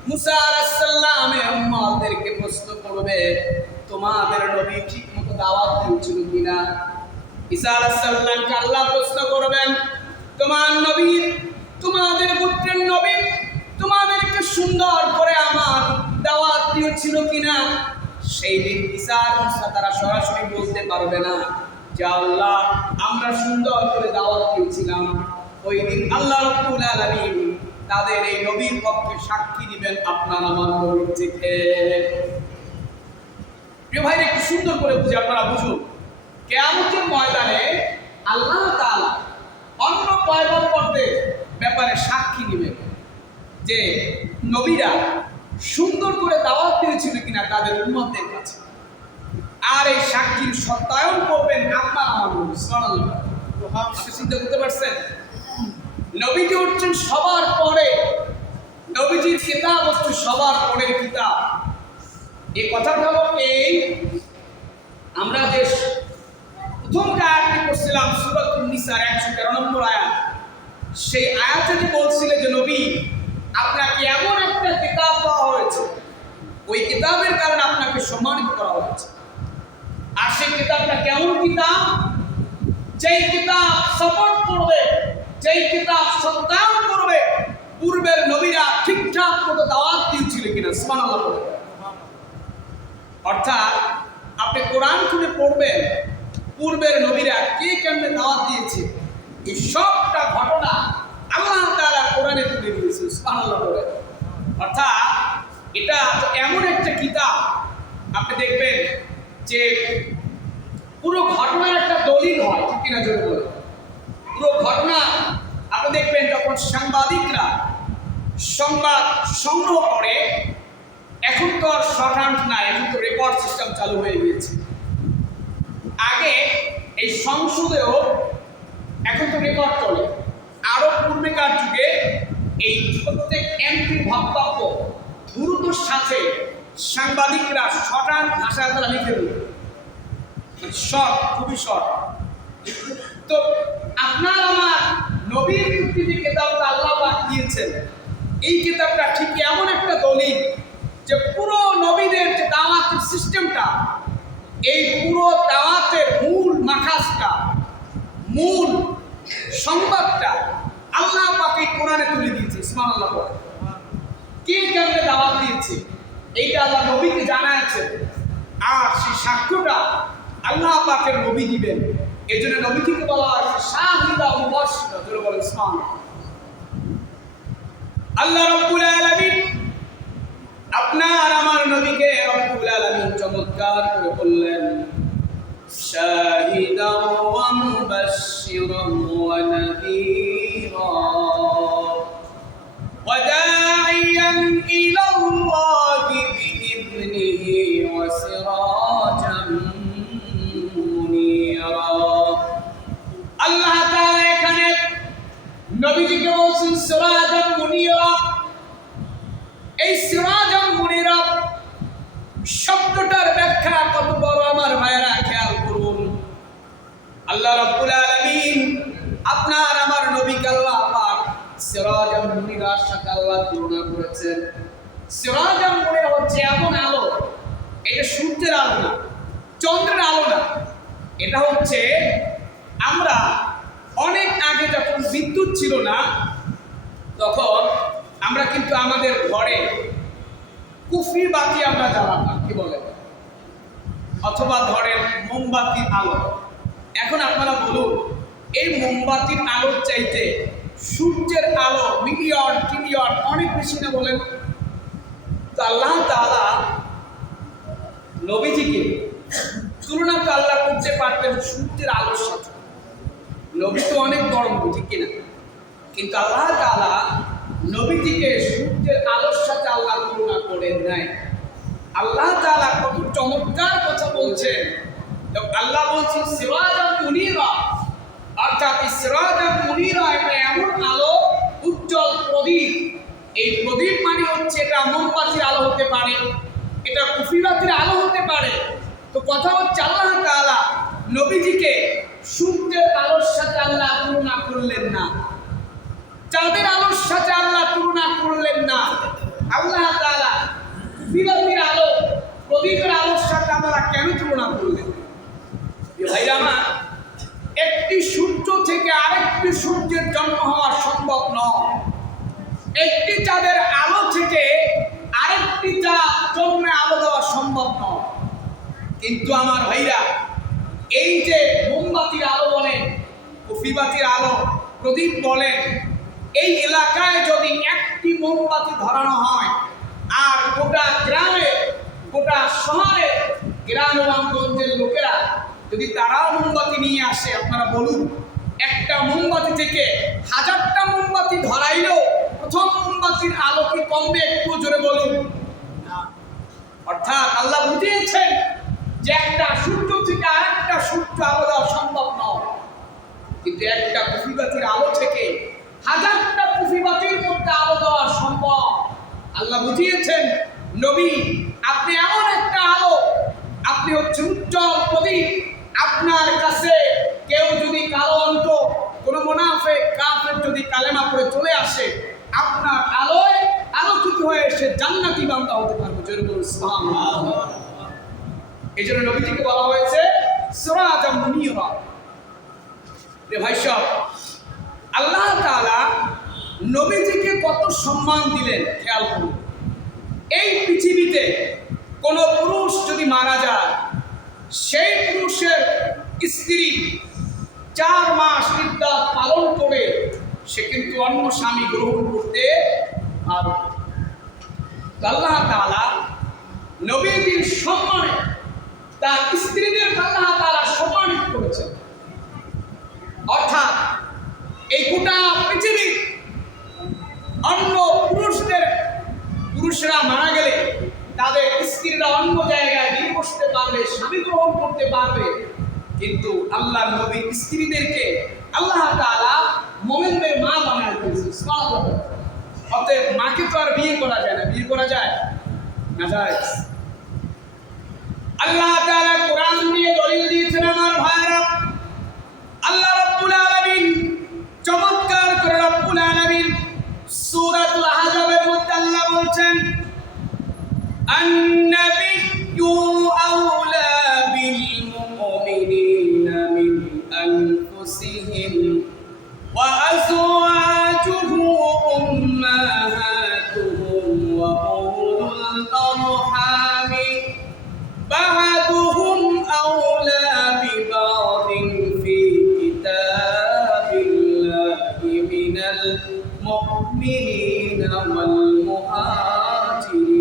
মুসা আলাইহিস সালামের উম্মতদেরকে প্রশ্ন করবে, তোমাদের নবী ঠিকমতো দাওয়াত দিয়েছিল কিনা? ঈসা আলাইহিস সালামকে আল্লাহ প্রশ্ন করবেন, তোমার নবী, তোমাদের পুত্রের নবী তোমাদেরকে সুন্দর করে আমার দাওয়াত দিয়েছিল কিনা? সেই দিন ঈসা আর মুসা তারা সরাসরি বলতে পারবে না যে আল্লাহ আমরা সুন্দর করে দাওয়াত দিয়েছিলাম। ওই দিন আল্লাহ রাব্বুল আলামিন তাদের এই নবীর পক্ষে সাক্ষী দিবেন আপনার আমার নবীর থেকে। প্রিয় ভাই, একটু সুন্দর করে বুঝে আপনারা বুঝুন, কিয়ামতের ময়দানে আল্লাহ তাআলা অন্য পয়গম্বরদের ব্যাপারে সাক্ষী নেবেন যে নবীরা সুন্দর করে দাওয়াত দিয়েছিল কিনা তাদের উম্মতদের কাছে। আর এই সাক্ষীর সত্যায়ন করবেন আপনার আমার নবী সাল্লাল্লাহু আলাইহি ওয়াসাল্লাম। চিন্তা করতে পারছেন, নবীজি হচ্ছেন সবার পরে, নবীজির কিতাব হচ্ছে সবার পরের কিতাব। এই কথাটা হলো এই, আমরা যে প্রথম আয়াতটি পড়ছিলাম সূরাতুন নিসার 113 নম্বর আয়াত, সেই আয়াতে যে বলছিলেন যে নবী আপনাকে এমন একটা কিতাব দেওয়া হয়েছে, ওই কিতাবের কারণে আপনাকে সম্মানিত করা হয়েছে। আর সেই কিতাবটা কেমন কিতাব? যেই কিতাব সাপোর্ট করবে, যেই কিতাব সত্যায়ন করবে পূর্বের নবীরা ঠিকঠাক মতো দাওয়াত দিয়েছিল কিনা। সুবহানাল্লাহ বলে। অর্থাৎ আপনি কোরআন খুলে পড়বেন, পূর্বের নবীরা কে কেমনে দাওয়াত দিয়েছে এই সবটা ঘটনা আল্লাহ তাআলা কোরআনে তুলে দিয়েছে। সুবহানাল্লাহ বলে। অর্থাৎ এটা এমন একটা কিতাব, আপনি দেখবেন যে পুরো ঘটনার একটা দলিল হয়, ঠিক কিনা জোরে বলে। পুরো ঘটনা আপনি দেখবেন যখন সাংবাদিকরা সংবাদ সংগ্রহ করে, এখন তো আর শর্ট হ্যান্ড নাই, এখন তো রেকর্ড সিস্টেম চালু হয়ে গিয়েছে। আগে এই সংসদেও এখন তো রেকর্ড চলে, আরো পূর্বেকার যুগে এই প্রত্যেক এমপির বক্তব্য গুরুত্বের সাথে সাংবাদিকরা শর্ট হ্যান্ড ভাষায় তারা লিখে দিল, শর্ট, খুবই শর্ট। তো আপনার আমার নবীর প্রতি যে কিতাবটা আল্লাহ পাক দিয়েছেন, এই কিতাবটা ঠিক এমন একটা দলিল যে পুরো নবীদের যে দাওয়াতের সিস্টেমটা, এই পুরো দাওয়াতের মূল মাখাসটা, মূল সংবাদটা আল্লাহ পাক এই কোরআনে তুলে দিয়েছে। সুবহানাল্লাহ। কে কেমনে দাওয়াত দিয়েছে এইটা আল্লাহ নবীকে জানাচ্ছেন, আর সেই সাক্ষ্যটা আল্লাহ পাকের নবী দিবেন। এই জন্য নবীকে বলা হয় শাহিদা মুবাশশিরা। জোরে বলেন সুবহানাল্লাহ। আল্লাহ রাব্বুল আলামিন আপনার আমার নবীকে রব্বুল আলামিন চমৎকার করে বললেন, শাহিদা ওয়া মুবাশশিরান ওয়া নাযীরা ওয়া দাঈয়ান ইলাল্লাহি বিইذনিহি ওয়া সিরাজাম মুনীরা। আল্লাহ তাআলা এখানে নবীজিকে বলছেন সিরাজাম মুনীরা। এই সিরাজাম মুনীরা শব্দটার ব্যাখ্যা কত বড় আমার ভাইরা, খেয়াল করুন। আল্লাহ রাব্বুল আলামিন আপনার আমার নবীকে আল্লাহ পাক সিরাজাম মুনীরার সাথে আল্লাহ তুলনা করেছেন। সিরাজাম মুনীরা হচ্ছে এমন আলো, এটা সূর্যের আলো না, চন্দ্রের আলো না, এটা হচ্ছে আমরা অনেক আগে যখন বিদ্যুৎ ছিল না, তখন আমরা কিন্তু আমাদের ঘরে কুফি বাতি আমরা জ্বালাতাম, কি বলে, অথবা ধরেন মোমবাতির আলো। এখন আপনারা বলুন, এই মোমবাতির আলোর চাইতে সূর্যের আলো মিলিয়ন ট্রিলিয়ন অনেক বেশি না বলেন? তো আল্লাহ তাআলা নবীজিকে তুলনা তো আল্লাহ করতে পারতেন সূর্যের আলোর সাথে। নবী তো অনেক বড়, ঠিক কিনা? কিন্তু আল্লাহ তাআলা নবীজিকে সূর্যের আলোর সাথে আল্লাহ তুলনা করেন নাই। আল্লাহ তাআলা কত চমৎকার কথা বলছেন। আল্লাহ বলছেন সিরাজাম মুনীরা, অর্থাৎ সিরাজাম মুনীরা এটা এমন আলো, উজ্জ্বল প্রদীপ। এই প্রদীপ মানে হচ্ছে এটা মোমবাতির আলো হতে পারে, এটা কুফিবাতির আলো হতে পারে। তো কথা হচ্ছে আল্লাহ তাআলা নবীজিকে সূর্যের আলোর সাথে আল্লাহ তুলনা করলেন না, চাঁদের আলোর সাথে আল্লাহ তুলনা করলেন না। আল্লাহ তাআলা কুফিবাতির আলো, প্রদীপের আলোর সাথে আমরা কেন তুলনা করলেন? ভাইরা আমার, একটি সূর্য থেকে আরেকটি সূর্যের জন্ম হওয়া সম্ভব নয়। একটি চাঁদের আলো থেকে আরেকটি চাঁদ জন্মে আলো দেওয়া সম্ভব নয়। কিন্তু আমার ভাইরা, এই যে মোমবাতির আলো বলেন, কুফিবাতির আলো, প্রদীপ বলেন, এই এলাকায় যদি একটি মোমবাতি ধরানো হয় আর গোটা গ্রামে, গোটা শহরে, গ্রামগঞ্জের লোকেরা যদি তারাও মোমবাতি নিয়ে আসে, আপনারা বলুন, একটা মোমবাতি থেকে হাজারটা মোমবাতি ধরাইলেও প্রথম মোমবাতির আলো কি কমবে? একটু জোরে বলুন। অর্থাৎ আল্লাহ বুঝিয়েছেন যে একটা সূর্য থেকে আরেকটা সূর্য আলো দেওয়া সম্ভব নয়, কিন্তু একটা কুফিবাতির আলো থেকে হাজারটা কুফিবাতির মধ্যে আলো দেওয়া সম্ভব। আল্লাহ বুঝিয়েছেন, নবী আপনি এমন একটা আলো, আপনি হচ্ছে উজ্জ্বল প্রদীপ। আপনার কাছে কেউ যদি কালো অন্ত, কোন মুনাফিক কাফের যদি কালেমা পড়ে চলে আসে, আপনার আলোয় আলোকিত হয়ে সে জান্নাতি বান্দা হতে পারবে। জোরে বলুন সুবহানাল্লাহ। এই জন্য নবীজিকে বলা হয়েছে সিরাজাম মুনীরা। রে ভাই সব, আল্লাহ তাআলা নবীজিকে কত সম্মান দিলেন খেয়াল করুন। এই পৃথিবীতে কোন পুরুষ যদি মারা যায়, সেই পুরুষের স্ত্রী 4 মাস ইদ্দাত পালন করে সে কিন্তু অন্য স্বামী গ্রহণ করতে পারবে। আল্লাহ তাআলা নবীজির সম্মানে তার স্ত্রীদের আল্লাহ তাআলা সম্মানিত করেছেন। অর্থাৎ এই গোটা পৃথিবীর অন্য পুরুষরা মারা গেলে তাদের স্ত্রীরা অন্য জায়গায় বিয়ে বসতে পারবে, স্বামী গ্রহণ করতে পারবে, কিন্তু আল্লাহর নবীর স্ত্রীদেরকে আল্লাহ তাআলা মুমিনদের মা বানায় দিয়েছে। সুবহানাল্লাহ। অতএব মাকে তো আর বিয়ে করা যায় না, বিয়ে করা যায় না, যায়। আল্লাহ তাআলা কোরআন দিয়ে দলিল দিয়েছেন আমার ভাইরা। আল্লাহ রাব্বুল আলামিন চমৎকার করে রাব্বুল আলামিন সূরাতুল আহজাবের মধ্যে আল্লাহ বলছেন, আন-নাবিয়্যু আওলা বিল মুমিনিনা মিন আনফুসিহিম ওয়া আযওয়াজুহু উম্মাহাতুহুম ওয়া উলুল আরহামি বা'দুহুম আওলা বিবা'দিন ফি কিতাবিল্লাহি মিনাল মুমিনিনা ওয়াল মুহাজিরিন।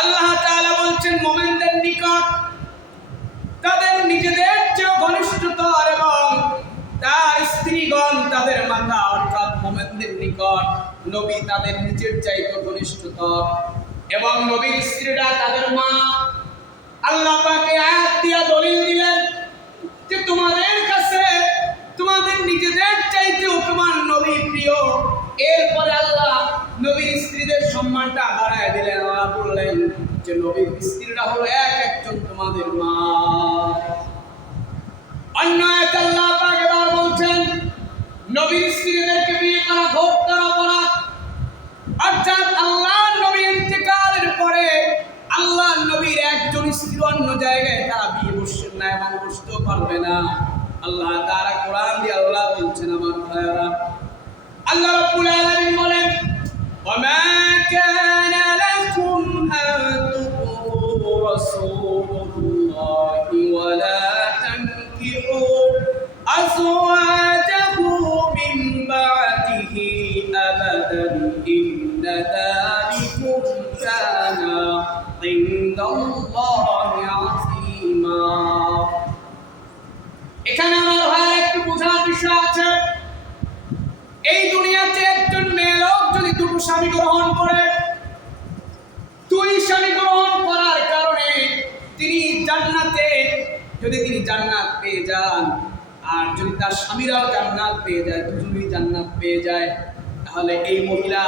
আল্লাহ তাআলা বলছেন মুমিনদের নিকট তাদের নিজেদের চেয়ে ঘনিষ্ঠতর এবং তার স্ত্রীগণ তাদের মাতা অর্থাৎ মুমিনদের নিকট নবী তাদের নিজের চাইতে ঘনিষ্ঠতর এবং নবীর স্ত্রীরা তাদের মা। আল্লাহ পাক আয়াত দিয়া দলিল দিলেন যে তোমাদের কাছে তোমাদের নিজেদের চাইতেও তোমার নবী প্রিয়। এরপরে আল্লাহ নবীর স্ত্রীদের সম্মানটা বাড়ায় দিলেন। আল্লাহ বললেন যে নবীর স্ত্রীরা হলো এক একজন তোমাদের মা। অন্য আয়াতে আল্লাহ পাক এবার বলছেন নবীর স্ত্রীদেরকে বিয়ে করা ঘোর অপরাধ। অর্থাৎ আল্লাহর নবীর ইন্তেকালের পরে আল্লাহর নবীর একজন স্ত্রী অন্য জায়গায় তারা বিয়ে বসছেন না এবং বসতেও পারবে না। আল্লাহ তাআলা কোরআন দিয়ে আল্লাহ বলছেন আমার ভাইরা, আল্লাহ রাব্বুল আলামিন বলেন, ওয়ামা কানা লাকুম আন তুযু রাসূলুল্লাহি ওয়ালা তানকিহু আযওয়াজাহু মিন বা'দিহি আবাদান ইন্না যালিকুম কানা ইনদাল্লাহি আযীমা। এখানে আমার ভাই একটু বোঝার বিষয় আছে। এই দুনিয়াতে একজন মেয়ে লোক যদি দুটো স্বামী গ্রহণ করে, দুই স্বামী গ্রহণ করার কারণে তিনি জান্নাতে যদি তিনি জান্নাত পেয়ে যান, আর যদি তার স্বামীরাও জান্নাত পেয়ে যায়, দুজনেই জান্নাত পেয়ে যায়, তাহলে এই মহিলা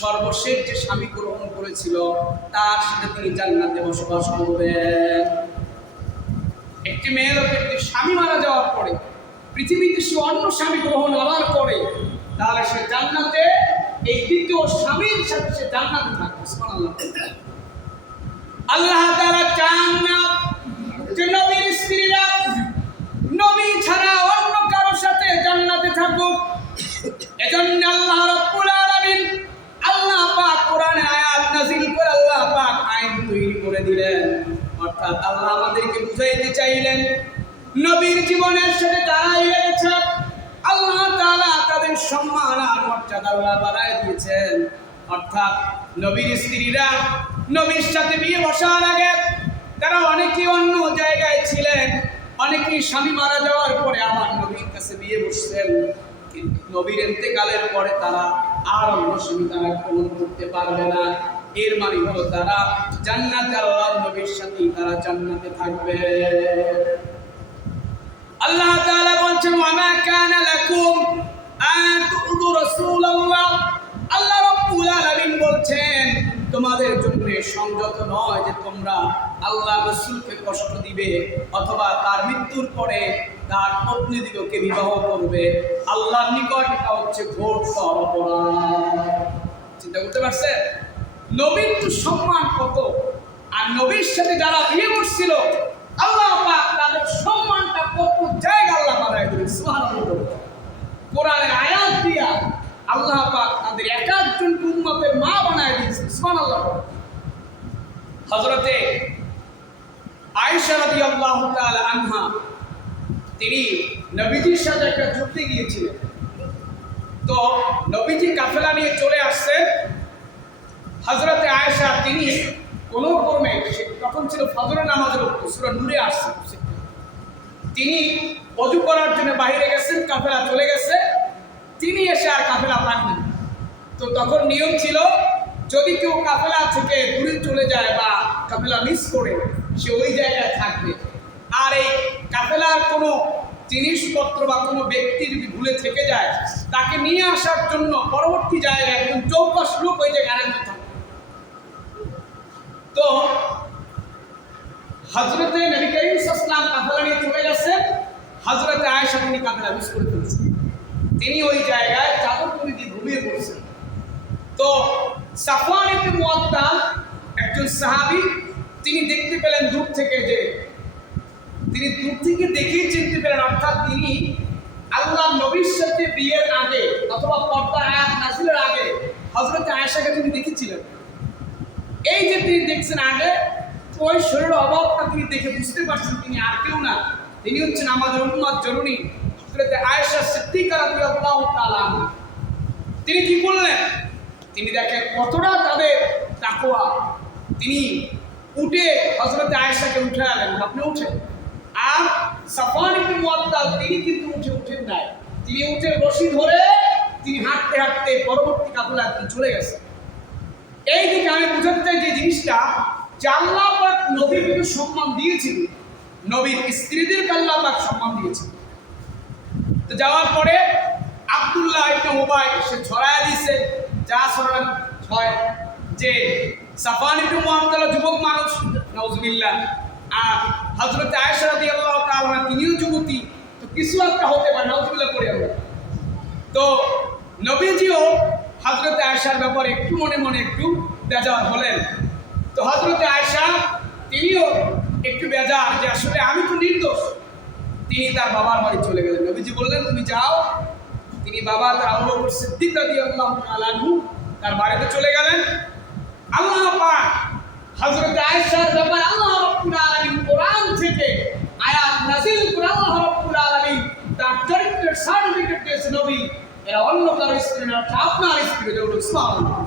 সর্বশেষ যে স্বামী গ্রহণ করেছিল তার সাথে তিনি জান্নাতে বসবাস করবেন। একটি মেয়ে লোকের যদি স্বামী মারা যাওয়ার পরে পৃথিবীতে সে অন্য স্বামী গ্রহণ আবার করে, তাহলে সে জান্নাতে এই দ্বিতীয় স্বামীর সাথে সে জান্নাতে থাকবে। সুবহানাল্লাহ। আল্লাহ তাআলা চান না যে নবীর স্ত্রীরা নবী ছাড়া অন্য কারো সাথে জান্নাতে থাকুক। এজন্য আল্লাহ রাব্বুল আলামিন আল্লাহ পাক কোরআনে আয়াত নাযিল করে আল্লাহ পাক আইন তৈরি করে দিলেন। অর্থাৎ আল্লাহ আমাদেরকে বুঝাইতে চাইলেন নবীর জীবনের সাথে যারা লেগেছে আল্লাহ তাআলা তাদের সম্মান আর মর্যাদা আল্লাহ বাড়ায় দিয়েছেন। অর্থাৎ নবীর স্ত্রীরা নবীর সাথে বিয়ে বসার আগে তারা অনেকেই অন্য জায়গায় ছিলেন, অনেকেই স্বামী মারা যাওয়ার পরে আমার নবীর কাছে বিয়ে বসছেন, কিন্তু নবীর ইন্তেকালের পরে তারা আর অন্য স্বামী তারা গ্রহণ করতে পারবে না। এর মানে হলো তারা জান্নাতে আল্লাহর নবীর সাথেই তারা জান্নাতে থাকবে। আল্লাহ তাআলা বলছেন ওয়ামা কানা লাকুম আন তুযু রাসূলুল্লাহ। আল্লাহ রাব্বুল আলামিন বলছেন তোমাদের জন্য সংযত নয় যে তোমরা আল্লাহ রাসূলকে কষ্ট দিবে অথবা তার মৃত্যুর পরে তার পত্নীদিগকে বিবাহ করবে। আল্লাহর নিকট এটা হচ্ছে ঘোর অপরাধ। চিন্তা করতে পারছেন নবীর তো সম্মান কত, আর নবীর সাথে যারা বিয়ে করছিল আল্লাহ পাক তাদের সম্মানটা কত জায়গা আল্লাহ বাড়ায় দিলেন। সুবহানাল্লাহ। কোরআনের আয়াত দিয়া আল্লাহ পাক তাদের এক একজন উম্মতের মা বানায় দিয়েছেন। সুবহানাল্লাহ। হযরতে আয়েশা রাদিয়াল্লাহু তাআলা আনহা তিনি নবীজির সাথে একটা যুদ্ধে গিয়েছিলেন। তো নবীজি কাফেলা নিয়ে চলে আসছেন। হযরতে আয়েশা তিনি কোন ক্রমে তখন ছিল ফজরের নামাজের ওয়াক্ত, সূরা নূরে আসছে, তিনি অজু করার জন্য বাইরে গেছেন, কাফেলা চলে গেছে, তিনি এসে আর কাফেলা পাননি। তো তখন নিয়ম ছিল, যদি কেউ কাফেলা থেকে দূরে চলে যায় বা কাফেলা মিস করে, সে ওই জায়গায় থাকবে। আর এই কাফেলার কোনো জিনিসপত্র বা কোনো ব্যক্তি যদি ভুলে থেকে যায়, তাকে নিয়ে আসার জন্য পরবর্তী জায়গায় একজন চৌকস লোক ওই জায়গায় আনতে থাকবে। তো হযরতে নবী করিম সাল্লাল্লাহু আলাইহি ওয়াসাল্লাম কাফেলা নিয়ে চলে গেছেন, হযরতে আয়েশা তিনি কাফেলা মিস করে ফেলেছেন। তিনি ওই জায়গায় চাদর মুড়ি দিয়ে ঘুমিয়ে পড়েছেন। তো সাফওয়ান ইবনে মুআত্তাল একজন সাহাবী, তিনি দেখতে পেলেন দূর থেকে, যে তিনি দূর থেকে দেখেই চিনতে পেলেন, অর্থাৎ তিনি আল্লাহ নবীর সাথে বিয়ের আগে অথবা পর্দার আয়াত নাযিলের আগে হযরতে আয়েশাকে তিনি দেখেছিলেন। এই যে তিনি দেখছেন আগে, ওই শরীরের অভাবটা তিনি দেখে বুঝতে পারছেন তিনি আর কেউ না, তিনি হচ্ছেন আমাদের উম্মত জননী হযরতে আয়েশা সিদ্দিকা রাদিয়াল্লাহু তাআলা। তিনি কি করলেন? তিনি দেখেন কতটা তাদের তাকওয়া। তিনি উঠে হযরতে আয়েশাকে উঠে আনলেন, আপনি উঠেন। আর সাফওয়ান ইবনে মুআত্তাল তিনি কিন্তু উঠেন নাই, তিনি উঠে রশি ধরে তিনি হাঁটতে হাঁটতে পরবর্তী কাফেলায় চলে গেছেন। এই দিকে আমি বুঝাতে চাই যে জিনিসটা, যে আল্লাহ পাক নবীকে সম্মান দিয়েছিল, নবীর স্ত্রীদেরকে আল্লাহ পাক সম্মান দিয়েছিল। তো যাওয়ার পরে আব্দুল্লাহ ইবনে উবাই সে ছড়ায়া দিয়েছে, যা ছড়ানো হয় যে সাফওয়ান ইবনে মুআত্তাল যুবক মানুষ, নাউজুবিল্লাহ, আর হযরত আয়েশা রাদিয়াল্লাহু তাআলা তিনিও যুবতী, তো কিছু একটা হতে পারে, নাউজুবিল্লাহ পড়ে আমরা। তো নবীজিও হযরত আয়েশার ব্যাপারে একটু মনে মনে একটু বেজার হলেন। তো হযরত আয়েশা তিনিও একটু বেজার যে আসলে আমি তো নির্দোষ। তিনি তার বাবার বাড়ি চলে গেলেন। নবীজি বললেন তুমি যাও। তিনি বাবা তার আবু বকর সিদ্দিক রাদিয়াল্লাহু তাআলা আনহু তার বাড়িতে চলে গেলেন। আল্লাহ পাক হযরত আয়েশার ব্যাপারে আল্লাহ রাব্বুল আলামিন কোরআন থেকে আয়াত নাযিল করে আল্লাহ রাব্বুল আলামিন তার চরিত্রের সার্টিফিকেট দিয়েছে, নবী এরা অন্য কারো স্ত্রী না, আপনার স্ত্রী। সুবহানাল্লাহ।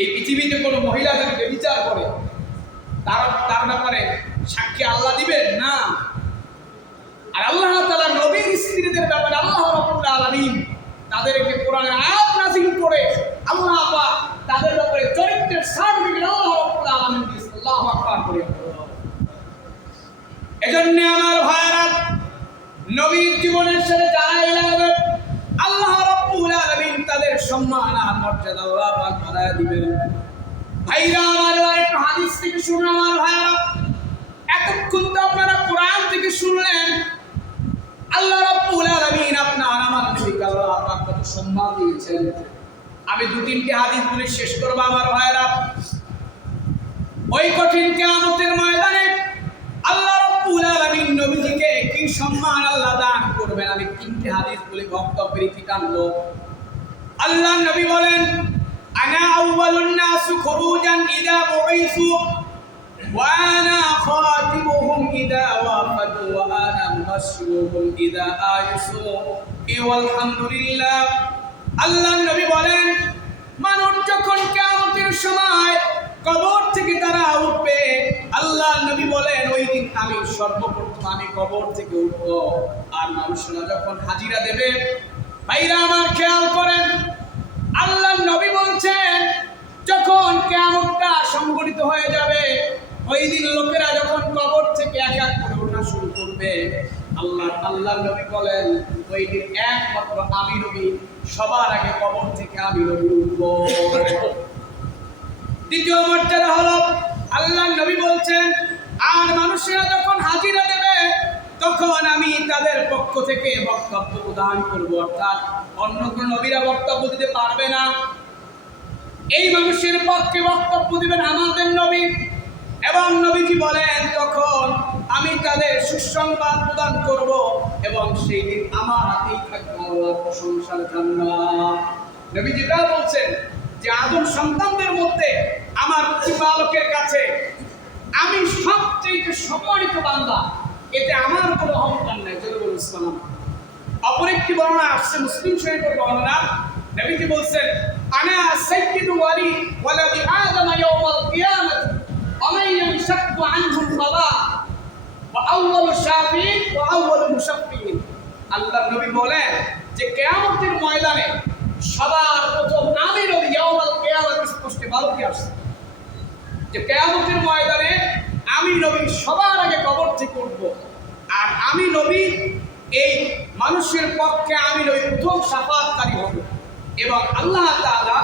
এই পৃথিবীতে কোনো মহিলা যদি ব্যভিচার করে, তার ব্যাপারে সাক্ষী আল্লাহ দিবেন না। আর আল্লাহ তাআলা নবীর স্ত্রীদের ব্যাপারে আল্লাহ রাব্বুল আলামিন তাদেরকে কোরআনের আয়াত নাযিল করে আল্লাহ পাক তাদের ব্যাপারে চরিত্রের সার্টিফিকেট আল্লাহ রাব্বুল আলামিন দিয়েছেন। আল্লাহু আকবার করে। এজন্য আমার ভাইরা, নবীর জীবনের সাথে যারা লাগবে, আল্লাহ রাব্বুল আলামিন তাদের সম্মান আর মর্যাদা আল্লাহ পাক বাড়ায় দিবেন। ভাইরা আমার, একটা হাদিস থেকে শুনুন আমার ভাইরা। এতক্ষণ তো আপনারা কোরআন থেকে শুনলেন আল্লাহ রাব্বুল আলামিন আপনার আমার নবীকে আল্লাহ পাক কত সম্মান দিয়েছেন। আমি দু তিনটি হাদিস বলে শেষ করব আমার ভাইরা। ওই কঠিন কিয়ামতের ময়দানে আল্লাহ রাব্বুল আলামিন নবীজিকে কি সম্মান আল্লাহ দান করবেন, আমি তিনটি হাদিস বলে বক্তব্যের ইতি টানবো। আল্লাহ নবী বলেন, আনা আউয়ালুন নাস খুরুজান ইযা বুইসু ওয়া আনা খাতিবুহুম ইযা ওয়াফাতু ওয়া আনা মাশরুহুম ইযা আইসু আলহামদুলিল্লাহ। আল্লাহ নবী বলেন, মানুষ যখন কিয়ামতের সময় কবর থেকে তারা উঠবে, আল্লাহ নবী বলেন ওই দিন আমি সর্বপ্রথম আমি কবর থেকে উঠব। আর মানুষরা যখন হাজিরা দেবে, ভাইরা আমার খেয়াল করেন, আল্লাহ নবী বলছেন যখন কিয়ামতটা সংঘটিত হয়ে যাবে, ওই দিন লোকেরা যখন কবর থেকে এক এক করে ওঠা শুরু করবে, আল্লাহ নবী বলেন ওই দিন একমাত্র আমি নবী সবার আগে কবর থেকে আমি নবী উঠব। দ্বিতীয় মর্যাদা হলো, আল্লাহ নবী বলছেন আর মানুষেরা যখন হাজিরা দেবে, তখন আমি তাদের পক্ষ থেকে বক্তব্য প্রদান করব, অর্থাৎ অন্য কোন নবীরা বক্তব্য দিতে পারবে না। এই মানুষের পক্ষে বক্তব্য দিবেন আমাদের নবী। এবং নবীজি বলেন তখন আমি তাদের সুসংবাদ প্রদান করব, এবং সেই দিন আমার হাতেই থাকবে আল্লাহর প্রশংসার জান্নাত। নবী যেটা বলছেন যে আদম সন্তানদের মধ্যে আমার প্রতিপালকের কাছে আমি সবচেয়ে সম্মানিত বান্দা, এতে আমার কোনো অহংকার নাই। জলবুল ইসলাম। অপর একটি বর্ণনা আসছে মুসলিম শরীফের বর্ণনা, নবীজি বলছেন আনা সাইয়্যিদু ওয়ালাদি আদম ইয়াউমাল কিয়ামাত ওয়া মান ইয়ানশাক্কু আনহু আল-কাবা ওয়া আউয়ালু শাফিঈন ওয়া আউয়ালু মুশাফফিঈন। আল্লাহর নবী বলেন যে কিয়ামতের ময়দানে সবার প্রথম আমি নবী ইয়াউমাল কিয়ামত স্পষ্ট ভারতে আসছে যে কিয়ামতের ময়দানে আমি নবী সবার আগে কবর থেকে উঠব, আর আমি নবী এই মানুষের পক্ষে আমি নবী প্রথম শাফাআতকারী হব এবং আল্লাহ তাআলা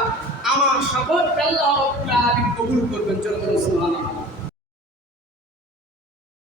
আমার শাফাআত আল্লাহ রাব্বুল আলামিন কবুল করবেন। জন্য সুবহানাল্লাহ।